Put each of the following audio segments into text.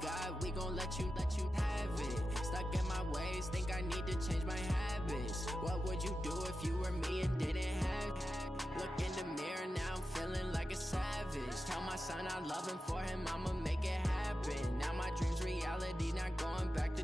got, we gon' let you have it. Stuck in my ways, think I need to change my habits. What would you do if you were me and didn't have it? Look in the mirror, now I'm feeling like a savage. Tell my son I love him, for him I'ma make it happen. Now my dream's reality, not going back to.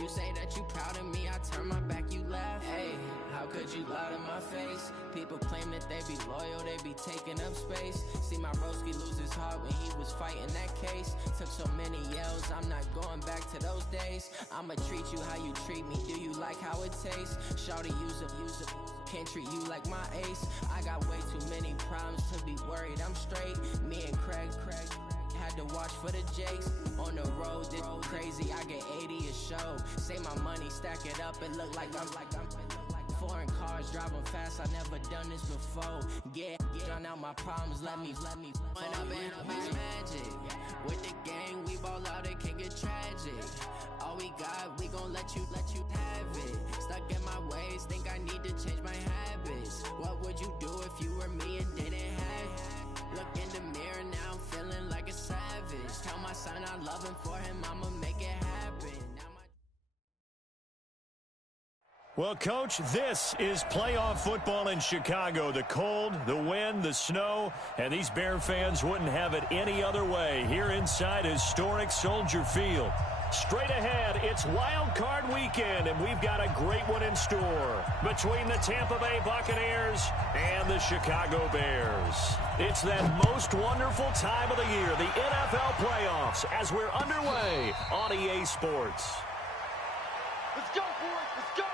You say that you proud of me, I turn my back, you laugh. Hey, how could you lie to my face? People claim that they be loyal, they be taking up space. See my broski lose his heart when he was fighting that case. Took so many yells, I'm not going back to those days. I'ma treat you how you treat me, do you like how it tastes? Shawty, use it, can't treat you like my ace. I got way too many problems to be worried, I'm straight. Me and Craig had to watch for the Jakes. On the road, this crazy, I get 80 a show. Say my money, stack it up, it look like I'm foreign cars, driving fast, I never done this before. Get drown out my problems, let me point up in a beach magic. With the gang, we ball out, it can get tragic. All we got, we gon' let you have it. Stuck in my ways, think I need to change my habits. What would you do if you were me and didn't have it? Look in the mirror, now I'm feeling like a savage. Tell my son I love him, for him I'ma make it happen. Well, Coach, this is playoff football in Chicago. The cold, the wind, the snow, and these Bear fans wouldn't have it any other way here inside historic Soldier Field. Straight ahead, it's Wild Card Weekend, and we've got a great one in store between the Tampa Bay Buccaneers and the Chicago Bears. It's that most wonderful time of the year, the NFL playoffs, as we're underway on EA Sports. Let's go, boys, let's go!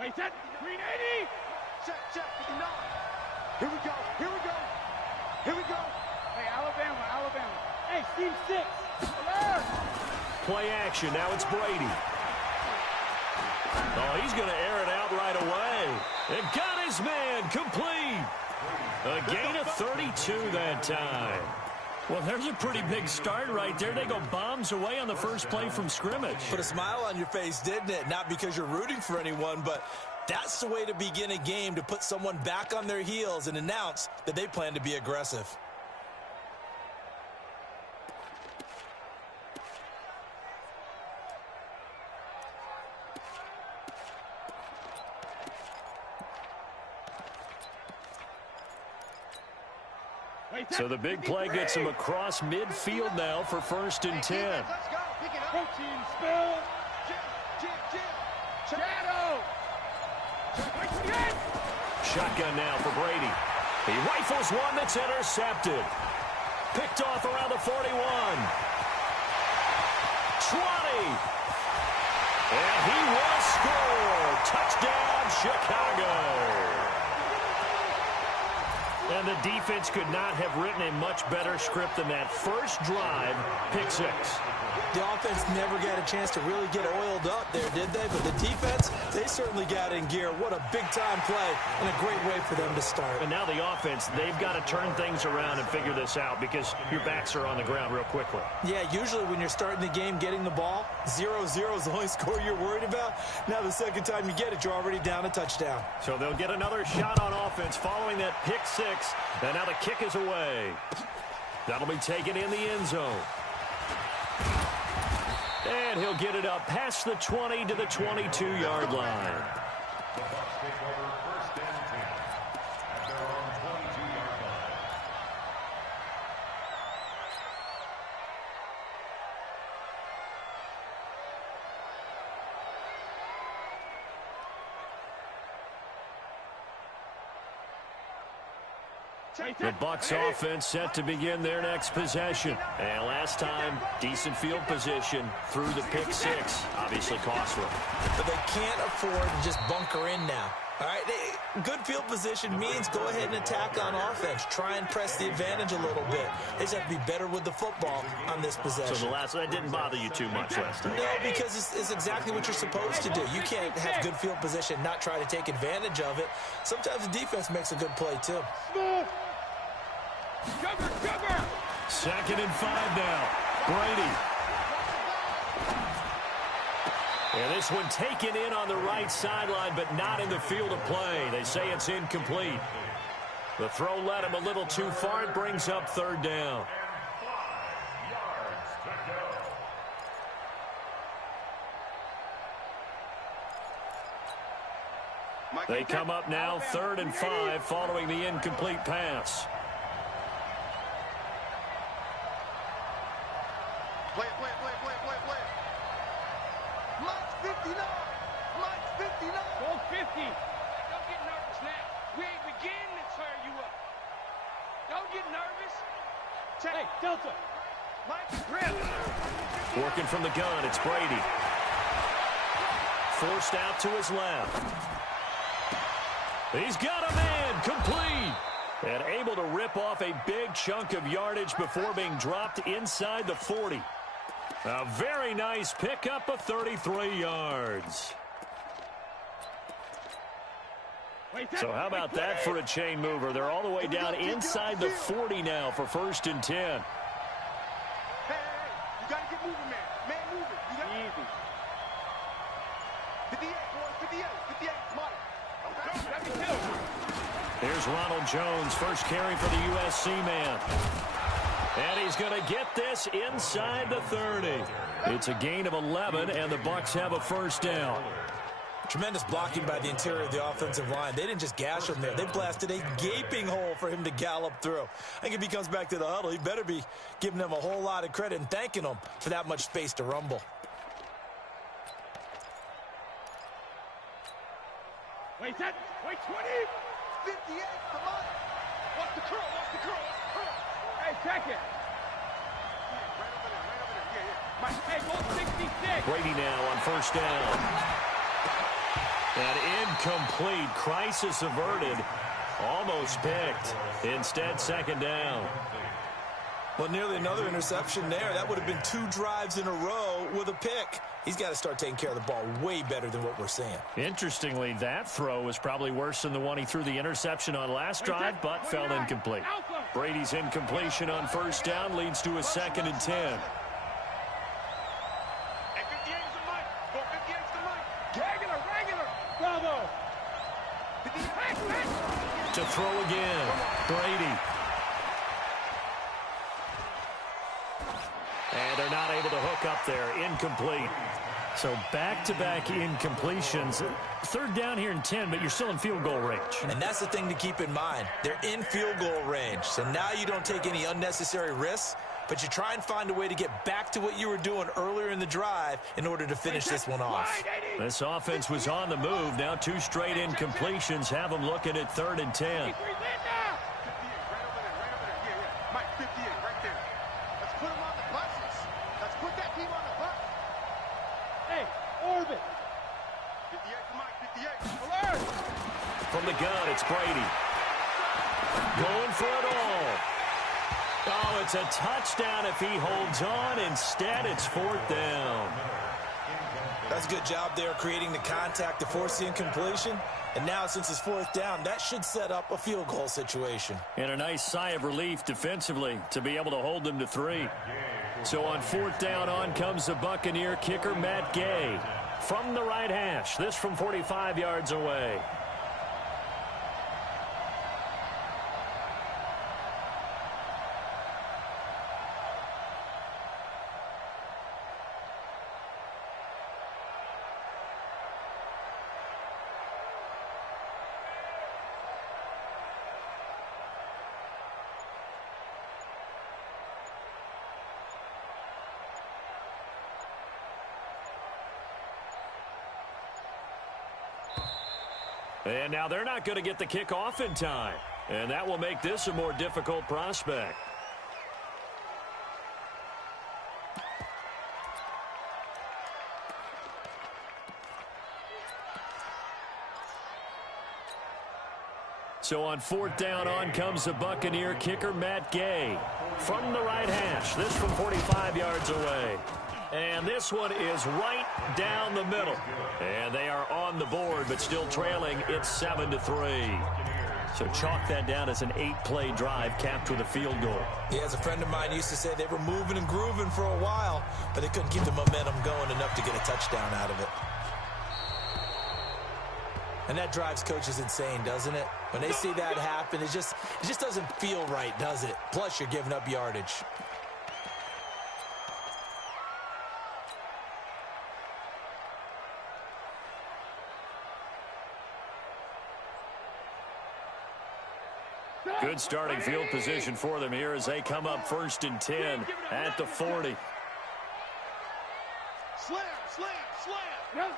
Wait, set, 380! Check, 59. Here we go, here we go, here we go. Hey, Alabama. Hey, Team 6. Alert! Play action, now it's Brady. Oh, he's going to air it out right away. And got his man complete. A gain of 32 that time. Well, there's a pretty big start right there. They go bombs away on the first play from scrimmage. Put a smile on your face, didn't it? Not because you're rooting for anyone, but that's the way to begin a game, to put someone back on their heels and announce that they plan to be aggressive. So the big play gets him across midfield now for 1st and 10. Let's go, pick it up. Protein spill. Jim. Shadow. Shotgun now for Brady. He rifles one that's intercepted. Picked off around the 41. 20. And he will score. Touchdown, Chicago. And the defense could not have written a much better script than that. First drive, pick 6. The offense never got a chance to really get oiled up there, did they? But the defense, they certainly got in gear. What a big-time play and a great way for them to start. And now the offense, they've got to turn things around and figure this out because your backs are on the ground real quickly. Yeah, usually when you're starting the game getting the ball, 0-0 is the only score you're worried about. Now the second time you get it, you're already down a touchdown. So they'll get another shot on offense following that pick 6. And now the kick is away. That'll be taken in the end zone. And he'll get it up past the 20 to the 22-yard line. The Bucs take over 1st and 10 at their own 22-yard line. The Bucs offense set to begin their next possession. And last time, decent field position through the pick six. Obviously costly. But they can't afford to just bunker in now. All right, good field position means go ahead and attack on offense. Try and press the advantage a little bit. They just have to be better with the football on this possession. So that didn't bother you too much last time? No, because it's exactly what you're supposed to do. You can't have good field position and not try to take advantage of it. Sometimes the defense makes a good play, too. Cover! 2nd and 5 now. Brady. And this one taken in on the right sideline, but not in the field of play. They say it's incomplete. The throw led him a little too far. It brings up 3rd down. They come up now 3rd and 5 following the incomplete pass. Play. Mike's 59. Mike's 59. Go 50. Don't get nervous now. We ain't beginning to tear you up. Don't get nervous. Hey, Delta. Mike's grip. Working from the gun, it's Brady. Forced out to his left. He's got a man, complete. And able to rip off a big chunk of yardage before being dropped inside the 40. A very nice pickup of 33 yards. So how about that for a chain mover? They're all the way down inside the 40 now for 1st and 10. Hey, you got to get moving, man. Man, moving. You got Easy. 58, boys. 58, Mike. Here's Ronald Jones, first carry for the USC man. And he's going to get this inside the 30. It's a gain of 11, and the Bucs have a 1st down. Tremendous blocking by the interior of the offensive line. They didn't just gash him there. They blasted a gaping hole for him to gallop through. I think if he comes back to the huddle, he better be giving them a whole lot of credit and thanking them for that much space to rumble. Wait 20. 58, come on. Watch the curl. Hey, check it. Right over there. Yeah. Hey, go 66. Brady now on 1st down. And incomplete. Crisis averted. Almost picked. Instead, 2nd down. Well, nearly another interception there. That would have been 2 drives in a row with a pick. He's got to start taking care of the ball way better than what we're seeing. Interestingly, that throw was probably worse than the one he threw the interception on last drive, but fell incomplete. Brady's incompletion on 1st down leads to a 2nd and 10. Hey, 58's the Mike. Go 58's the Mike. Regular. Bravo. To throw again, Brady. And they're not able to hook up there. Incomplete. So back-to-back incompletions. 3rd down here in 10, but you're still in field goal range. And that's the thing to keep in mind. They're in field goal range. So now you don't take any unnecessary risks, but you try and find a way to get back to what you were doing earlier in the drive in order to finish this one off. This offense was on the move. Now 2 straight incompletions have them looking at 3rd and 10. 58, right over there. Yeah. Mike, 58, right there. Let's put him on the buses. Let's put that team on the bus. Hey, orbit. 58 to Mike, 58. Alert. From the gun, it's Brady. Going for it all. Oh, it's a touchdown if he holds on. Instead, it's 4th down. That's a good job there creating the contact to force the incompletion. And now, since it's 4th down, that should set up a field goal situation. And a nice sigh of relief defensively to be able to hold them to 3. So on 4th down, on comes the Buccaneer kicker, Matt Gay. From the right hash, this from 45 yards away. And now they're not going to get the kickoff in time. And that will make this a more difficult prospect. So on 4th down, on comes the Buccaneer kicker, Matt Gay. From the right hash, this from 45 yards away. And this one is right down the middle. And they are on the board, but still trailing. It's 7-3. So chalk that down as an 8-play drive capped with a field goal. Yeah, as a friend of mine used to say, they were moving and grooving for a while, but they couldn't keep the momentum going enough to get a touchdown out of it. And that drives coaches insane, doesn't it? When they see that happen, it just doesn't feel right, does it? Plus, you're giving up yardage. Good starting field position for them here as they come up 1st and 10 at the 40. Slam, slam, slam.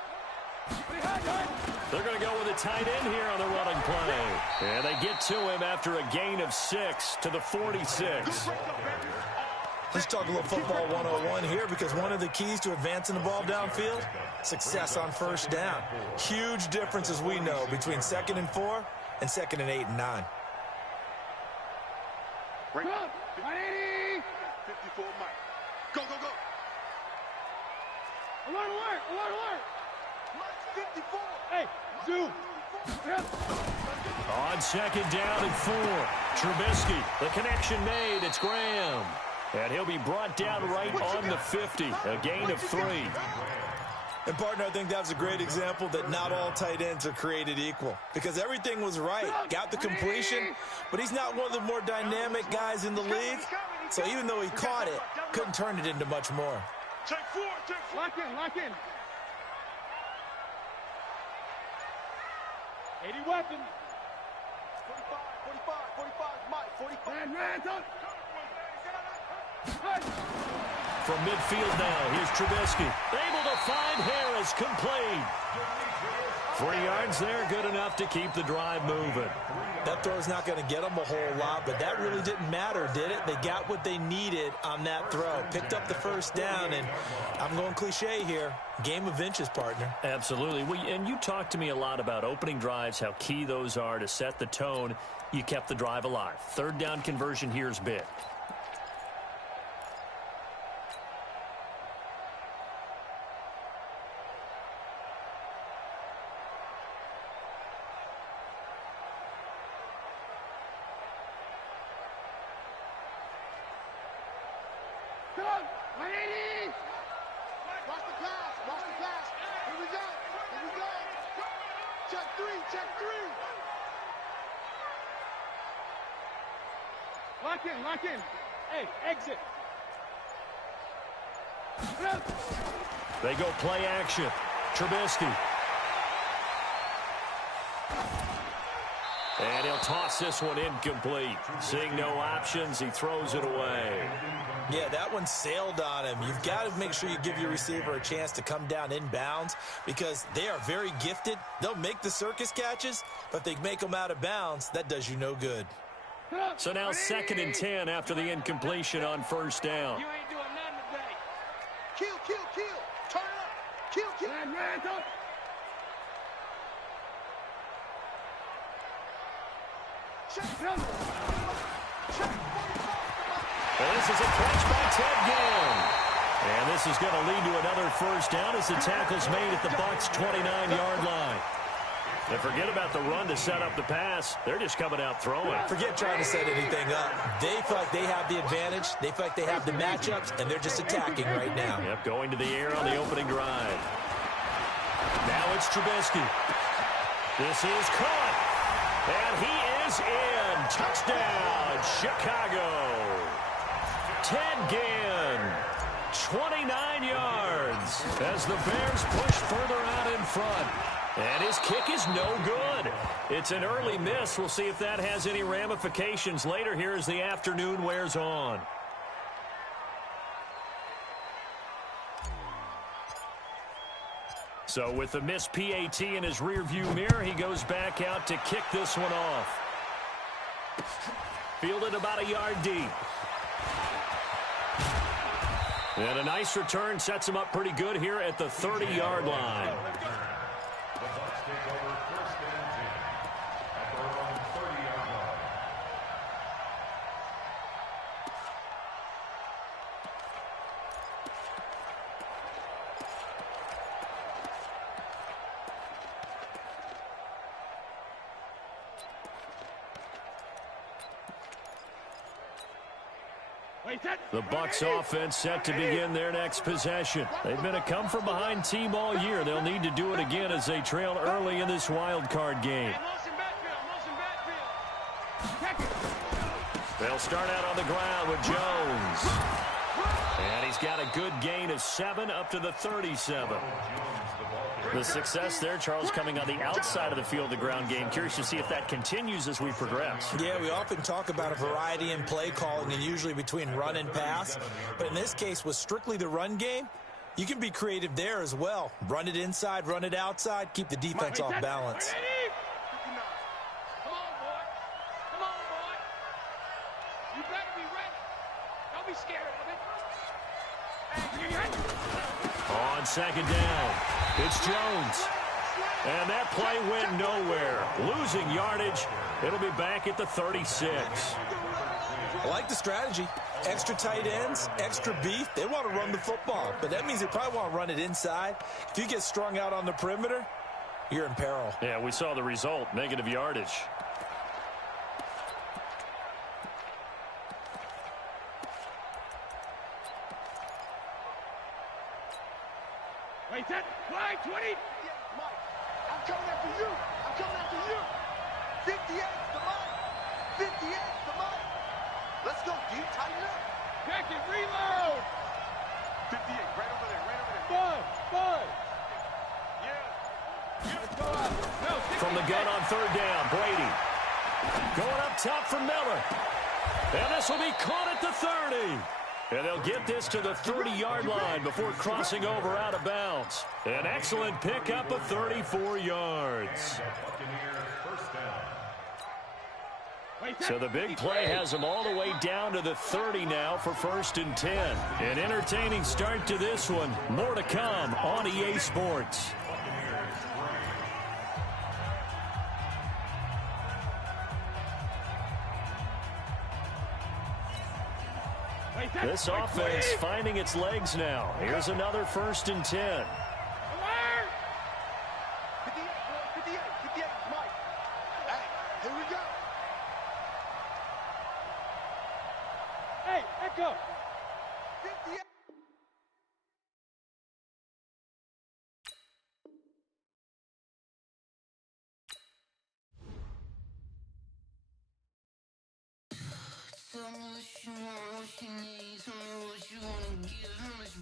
They're going to go with a tight end here on the running play. And they get to him after a gain of 6 to the 46. Let's talk a little football 101 here, because one of the keys to advancing the ball downfield, success on 1st down. Huge difference, as we know, between 2nd and 4 and 2nd and 8 and 9. Right. 54 Mike. Go, go, go. Alert, alert, alert, alert. Mike 54. Hey, zoom. On 2nd down and 4. Trubisky, the connection made. It's Graham. And he'll be brought down right on the 50. A gain of 3. And, partner, I think that's a great example that not all tight ends are created equal, because everything was right. Got the completion, but he's not one of the more dynamic guys in the league. So even though he caught it, couldn't turn it into much more. Check 4, check 4. Lock in, lock in. 80 weapon. 45, 45, 45, Mike, 45. Man, don't. From midfield now, here's Trubisky. Able to find Harris, complete. 3 yards there, good enough to keep the drive moving. That throw's not going to get them a whole lot, but that really didn't matter, did it? They got what they needed on that throw. Picked up the 1st down, and I'm going cliche here. Game of inches, partner. Absolutely. And you talked to me a lot about opening drives, how key those are to set the tone. You kept the drive alive. 3rd down conversion here is big. Lock in. Hey, exit. They go play action. Trubisky. And he'll toss this one incomplete. Seeing no options, he throws it away. Yeah, that one sailed on him. You've got to make sure you give your receiver a chance to come down inbounds, because they are very gifted. They'll make the circus catches, but if they make them out of bounds, that does you no good. So now 2nd and 10 after the incompletion on 1st down. You ain't doing nothing today. Kill, kill, kill. Turn it up. Kill, kill. Man, don't. Check. Check. 45. And this is a catch by Ted Ginn. And this is going to lead to another 1st down as the tackle's made at the Bucs' 29-yard line. And forget about the run to set up the pass. They're just coming out throwing. Forget trying to set anything up. They feel like they have the advantage. They feel like they have the matchups, and they're just attacking right now. Yep, going to the air on the opening drive. Now it's Trubisky. This is caught. And he is in. Touchdown, Chicago. Ted Ginn, 29 yards as the Bears push further out in front. And his kick is no good. It's an early miss. We'll see if that has any ramifications later here as the afternoon wears on. So with the missed PAT in his rearview mirror, he goes back out to kick this one off. Fielded about a yard deep. And a nice return sets him up pretty good here at the 30-yard line. The Bucs take over first and 10 at their own 30-yard line. The Bucs offense set to begin their next possession. They've been a come-from-behind team all year. They'll need to do it again as they trail early in this wild card game. They'll start out on the ground with Jones. And he's got a good gain of 7 up to the 37. The success there, Charles, coming on the outside of the field, the ground game. Curious to see if that continues as we progress. Yeah, we often talk about a variety in play calling and usually between run and pass. But in this case, with strictly the run game, you can be creative there as well. Run it inside, run it outside, keep the defense off balance. Come on, boy. Come on, boy. You better be ready. Don't be scared of it. On second down, it's Jones. And that play went nowhere. Losing yardage. It'll be back at the 36. I like the strategy. Extra tight ends, extra beef. They want to run the football, but that means they probably want to run it inside. If you get strung out on the perimeter, you're in peril. Yeah, we saw the result, negative yardage. Wait, that fly 20. Mike, I'm coming after you. I'm coming after you. 58 the Mike. 58 the Mike. Let's go, dude. Tighten up. Check it, reload. 58, right over there, right over there. Bud. Yeah. Let's go out. No, From the gun on third down, Brady. Going up top for Miller. And this will be caught at the 30. And they'll get this to the 30-yard line before crossing over out of bounds. An excellent pickup of 34 yards. So the big play has them all the way down to the 30 now for 1st and 10. An entertaining start to this one. More to come on EA Sports. This offense finding its legs now. Here's another 1st and 10. 58, 58, Mike. Hey, here we go. Hey, echo. 58. Tell me what you want, what you need. Tell me what you wanna give. How much